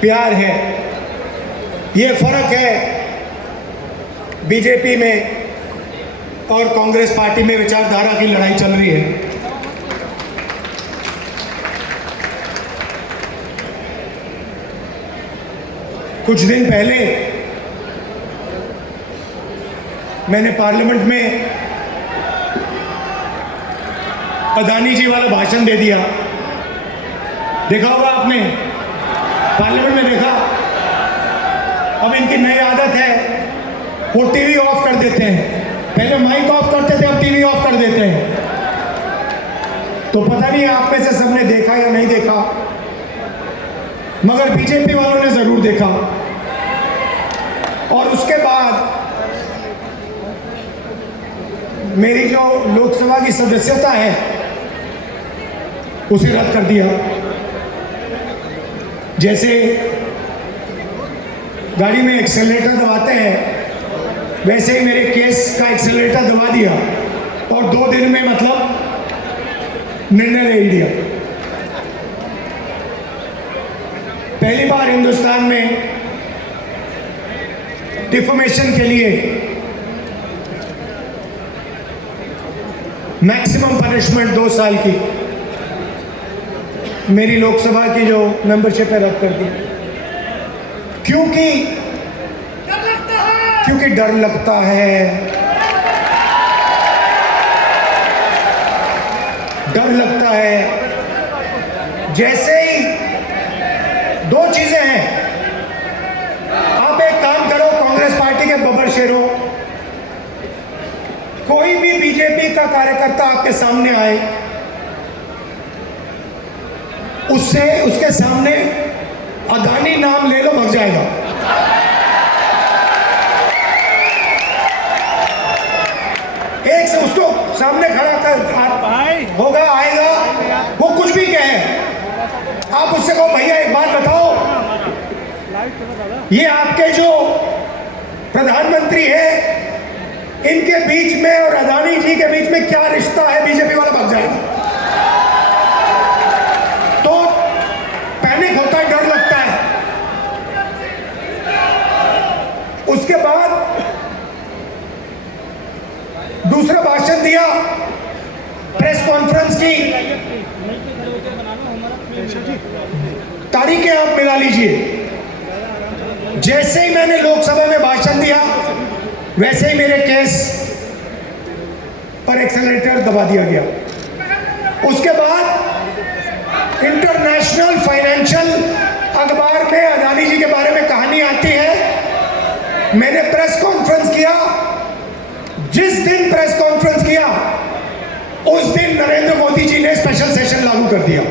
प्यार है। ये फर्क है बीजेपी में और कांग्रेस पार्टी में। विचारधारा की लड़ाई चल रही है। कुछ दिन पहले मैंने पार्लियामेंट में अदानी जी वाला भाषण दे दिया। देखा होगा आपने, पार्लियामेंट में देखा। अब इनकी नई आदत है, वो टीवी ऑफ कर देते हैं। पहले माइक ऑफ करते थे, अब टीवी ऑफ कर देते हैं। तो पता नहीं आप में से सबने देखा या नहीं देखा, मगर बीजेपी वालों ने जरूर देखा। और उसके बाद मेरी जो लोकसभा की सदस्यता है उसे रद्द कर दिया। जैसे गाड़ी में एक्सेलरेटर दबाते हैं, वैसे ही मेरे केस का एक्सेलरेटर दबा दिया और 2 दिन में मतलब निर्णय ले लिया। पहली बार हिंदुस्तान में डिफॉर्मेशन के लिए मैक्सिमम पनिशमेंट 2 साल की मेरी लोकसभा की जो मेंबरशिप है रद्द कर दी। क्योंकि डर लगता है। डर लगता है। जैसे ही 2 चीजें हैं, आप एक काम करो, कांग्रेस पार्टी के बब्बर शेरों, कोई भी बीजेपी का कार्यकर्ता आपके सामने आए, उसके सामने अदानी नाम ले लो, भग जाएगा। एक से उसको सामने खड़ा कर होगा, आएगा, वो कुछ भी कहे, आप उससे कहो भैया एक बात बताओ, ये आपके जो प्रधानमंत्री है इनके बीच में और अदानी जी के बीच में क्या रिश्ता है, बीजेपी वाला भग जाएगा। तो पैनिक होता है, डर लगता है। उसके बाद दूसरा भाषण दिया, प्रेस कॉन्फ्रेंस की तारीखें आप मिला लीजिए। जैसे ही मैंने लोकसभा में भाषण दिया, वैसे ही मेरे केस पर एक्सेलरेटर दबा दिया गया। उसके बाद इंटरनेशनल फाइनेंशियल अखबार में अदानी जी के बारे में कहानी आती है। मैंने प्रेस कॉन्फ्रेंस किया, जिस दिन प्रेस कॉन्फ्रेंस किया उस दिन नरेंद्र मोदी जी ने स्पेशल सेशन लागू कर दिया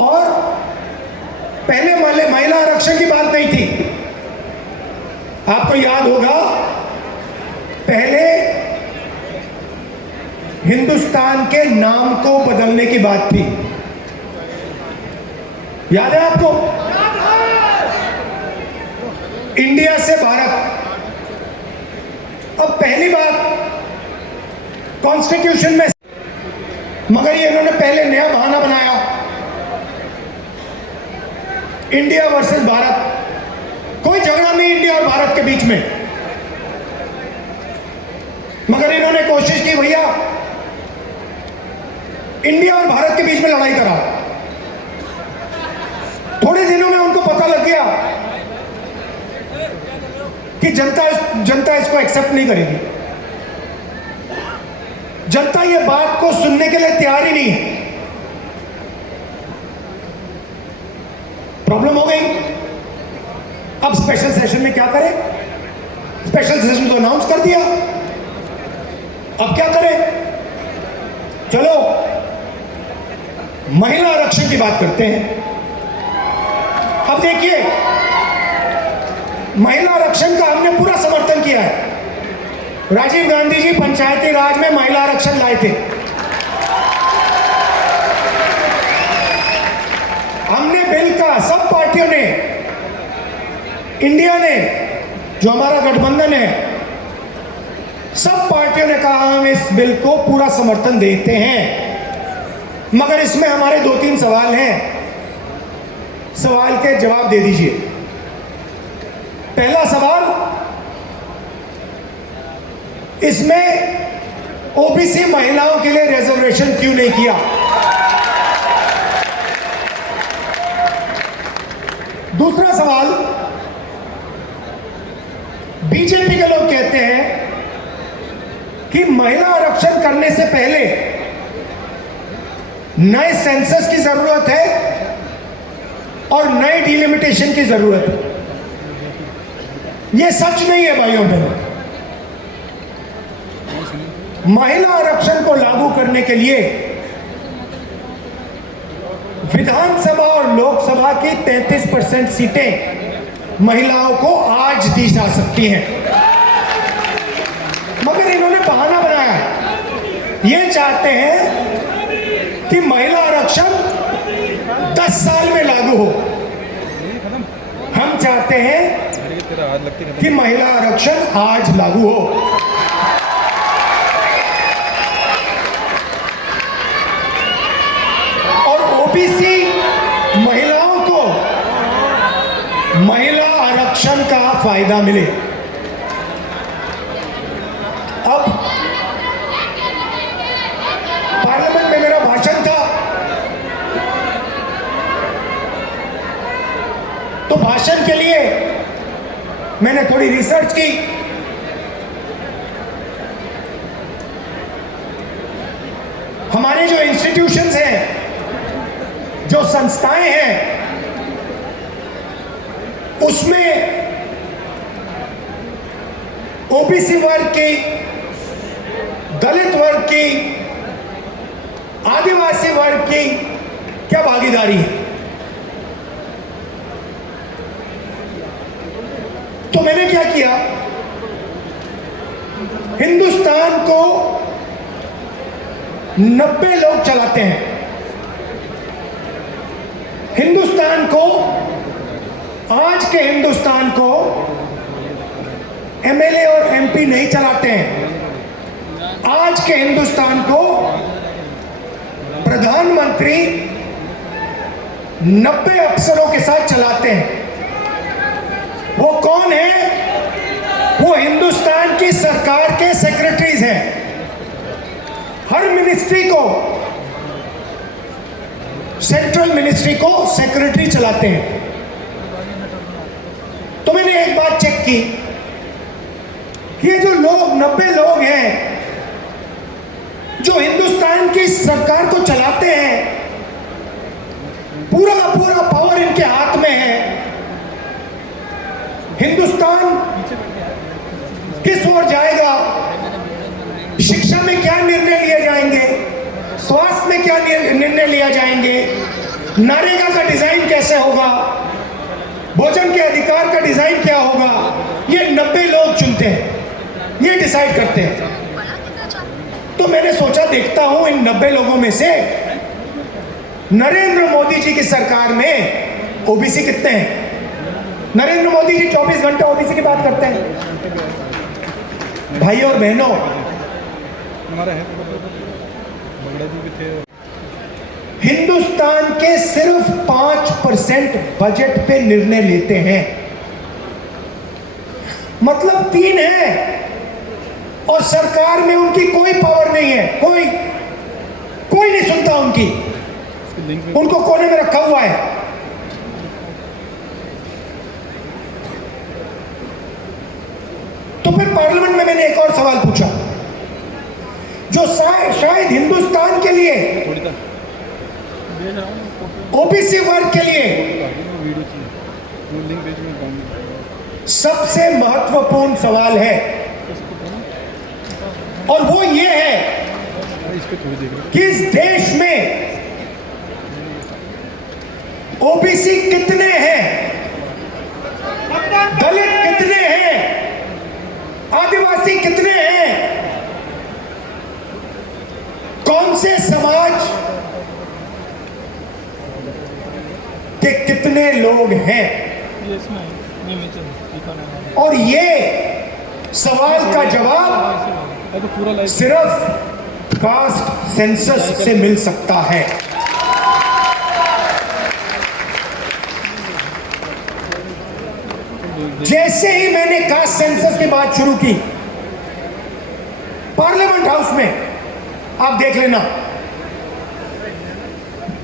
और पहले महिला आरक्षण की बात नहीं थी। आपको याद होगा, पहले हिंदुस्तान के नाम को बदलने की बात थी। याद है आपको? इंडिया से भारत। अब पहली बात कॉन्स्टिट्यूशन में, मगर ये इन्होंने पहले नया बहाना बनाया, इंडिया वर्सेस भारत। कोई झगड़ा नहीं इंडिया और भारत के बीच में, मगर इन्होंने कोशिश की भैया इंडिया और भारत के बीच में लड़ाई कराओ। थोड़े दिनों में उनको पता लग गया कि जनता इसको एक्सेप्ट नहीं करेगी। जनता ये बात को सुनने के लिए तैयार ही नहीं है। प्रॉब्लम हो गई। अब स्पेशल सेशन में क्या करें? स्पेशल सेशन तो अनाउंस कर दिया, अब क्या करें? चलो महिला आरक्षण की बात करते हैं। अब देखिए, महिला आरक्षण का हमने पूरा समर्थन किया है। राजीव गांधी जी पंचायती राज में महिला आरक्षण लाए थे। हमने बिल का सब पार्टियों ने, इंडिया ने, जो हमारा गठबंधन है, सब पार्टियों ने कहा हम इस बिल को पूरा समर्थन देते हैं। मगर इसमें हमारे 2-3 सवाल हैं, सवाल के जवाब दे दीजिए। पहला सवाल, इसमें ओबीसी महिलाओं के लिए रिजर्वेशन क्यों नहीं किया? दूसरा सवाल, बीजेपी के लोग कहते हैं कि महिला आरक्षण करने से पहले नए सेंसस की जरूरत है और नए डिलिमिटेशन की जरूरत है। यह सच नहीं है भाइयों बहनों। महिला आरक्षण को लागू करने के लिए विधानसभा और लोकसभा की 33% सीटें महिलाओं को आज दी जा सकती हैं। मगर इन्होंने बहाना बनाया, ये चाहते हैं कि महिला आरक्षण 10 साल में लागू हो। हम चाहते हैं कि महिला आरक्षण आज लागू हो। और ओबीसी महिलाओं को महिला आरक्षण का फायदा मिले। अब पार्लियामेंट में मेरा भाषण था, तो भाषण के लिए मैंने थोड़ी रिसर्च की। हमारे जो इंस्टीट्यूशंस हैं, जो संस्थाएं हैं, उसमें ओबीसी वर्ग की, दलित वर्ग की, आदिवासी वर्ग की क्या भागीदारी है? तो मैंने क्या किया, हिंदुस्तान को 90 लोग चलाते हैं। हिंदुस्तान को, आज के हिंदुस्तान को एमएलए और एमपी नहीं चलाते हैं। आज के हिंदुस्तान को प्रधानमंत्री 90 अफसरों के साथ चलाते हैं। वो कौन है? वो हिंदुस्तान की सरकार के सेक्रेटरीज हैं। हर मिनिस्ट्री को, सेंट्रल मिनिस्ट्री को सेक्रेटरी चलाते हैं। तो मैंने एक बात चेक की कि ये जो लोग 90 लोग हैं जो हिंदुस्तान की सरकार को चलाते हैं, पूरा का पूरा पावर इनके हाथ में है। हिंदुस्तान किस ओर जाएगा स्वास्थ्य में क्या निर्णय लिया जाएंगे, नरेगा का डिजाइन कैसे होगा, भोजन के अधिकार का डिजाइन क्या होगा, ये 90 लोग चुनते हैं, ये डिसाइड करते हैं। तो मैंने सोचा देखता हूं इन 90 लोगों में से नरेंद्र मोदी जी की सरकार में ओबीसी कितने हैं। नरेंद्र मोदी जी 24 घंटे ओबीसी की बात करते हैं। भाई और बहनों, हिंदुस्तान के सिर्फ 5% बजट पे निर्णय लेते हैं, मतलब 3 है, और सरकार में उनकी कोई पावर नहीं है, कोई नहीं सुनता उनकी, उनको कोने में रखा हुआ है। तो फिर पार्लियामेंट में मैंने एक और सवाल पूछा जो शायद हिंदुस्तान के लिए, ओबीसी वर्ग के लिए सबसे महत्वपूर्ण सवाल है, और वो ये है कि इस देश में ओबीसी कितने हैं, दलित कितने हैं, आदिवासी कितने हैं, कौन से समाज के कितने लोग हैं। और ये सवाल का जवाब सिर्फ कास्ट सेंसस से मिल सकता है। जैसे ही मैंने कास्ट सेंसस की बात शुरू की पार्लियामेंट हाउस में, आप देख लेना,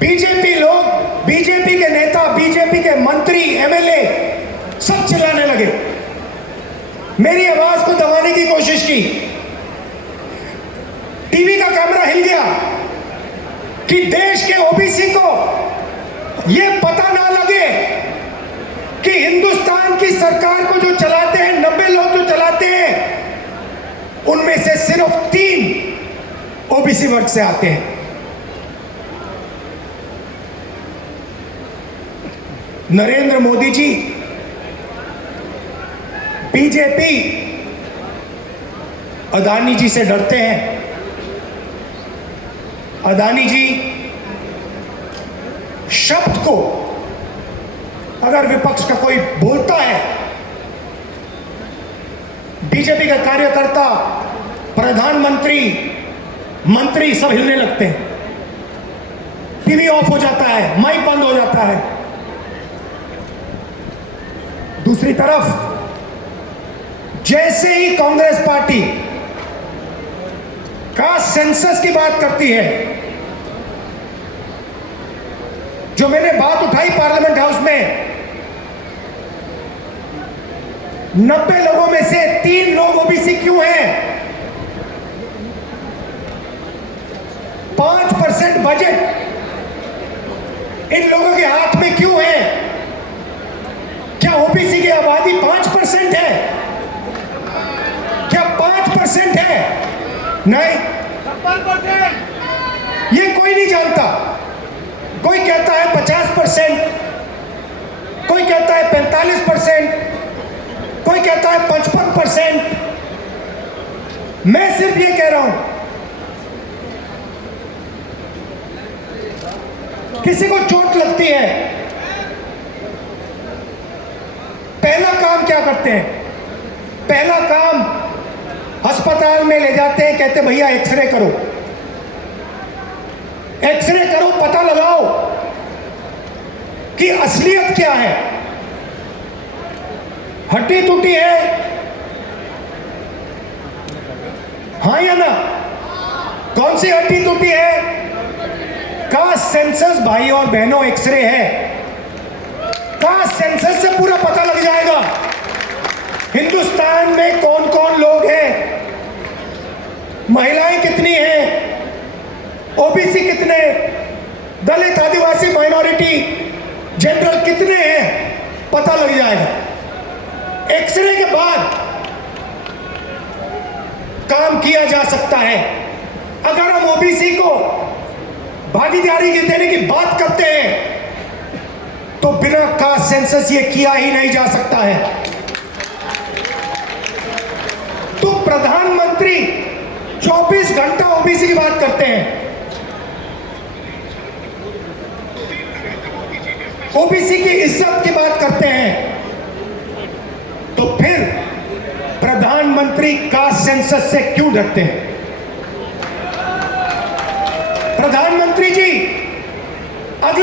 बीजेपी लोग, बीजेपी के नेता, बीजेपी के मंत्री, एमएलए सब चिल्लाने लगे, मेरी आवाज को दबाने की कोशिश की, टीवी का कैमरा हिल गया कि देश के ओबीसी को यह पता ना लगे कि हिंदुस्तान की सरकार को जो चलाते हैं, 90 लोग जो चलाते हैं, उनमें से सिर्फ 3 ओबीसी वर्ग से आते हैं। नरेंद्र मोदी जी, बीजेपी अदानी जी से डरते हैं। अदानी जी शब्द को अगर विपक्ष का कोई बोलता है, बीजेपी का कार्यकर्ता, प्रधानमंत्री, मंत्री सब हिलने लगते हैं, टीवी ऑफ हो जाता है, माइक बंद हो जाता है। दूसरी तरफ जैसे ही कांग्रेस पार्टी कास्ट सेंसस की बात करती है, जो मैंने बात उठाई पार्लियामेंट हाउस में, 90 लोगों में से 3 लोग ओबीसी क्यों हैं, 5% बजट इन लोगों के हाथ में क्यों है? क्या ओबीसी की आबादी 5% है? क्या 5% है? नहीं, ये कोई नहीं जानता। कोई कहता है 50%, कोई कहता है 45%, कोई कहता है 55%। मैं सिर्फ ये कह रहा हूं, किसी को चोट लगती है, पहला काम क्या करते हैं? पहला काम अस्पताल में ले जाते हैं, कहते भैया एक्सरे करो, एक्सरे करो, पता लगाओ कि असलियत क्या है। हड्डी टूटी है, हाँ या ना? कौन सी हड्डी टूटी है? कास्ट सेंसस भाई और बहनों एक्सरे है, कास्ट सेंसस से पूरा पता लग जाएगा हिंदुस्तान में कौन कौन लोग हैं, महिलाएं कितनी हैं, ओबीसी कितने, दलित, आदिवासी, माइनॉरिटी, जनरल कितने हैं, पता लग जाएगा। एक्सरे के बाद काम किया जा सकता है। अगर हम ओबीसी को भागीदारी देने की बात करते हैं तो बिना कास्ट सेंसस ये किया ही नहीं जा सकता है। तो प्रधानमंत्री 24 घंटा ओबीसी की बात करते हैं, ओबीसी की इज्जत की बात करते हैं, तो फिर प्रधानमंत्री कास्ट सेंसस से क्यों डरते हैं? प्रधानमंत्री जी अगले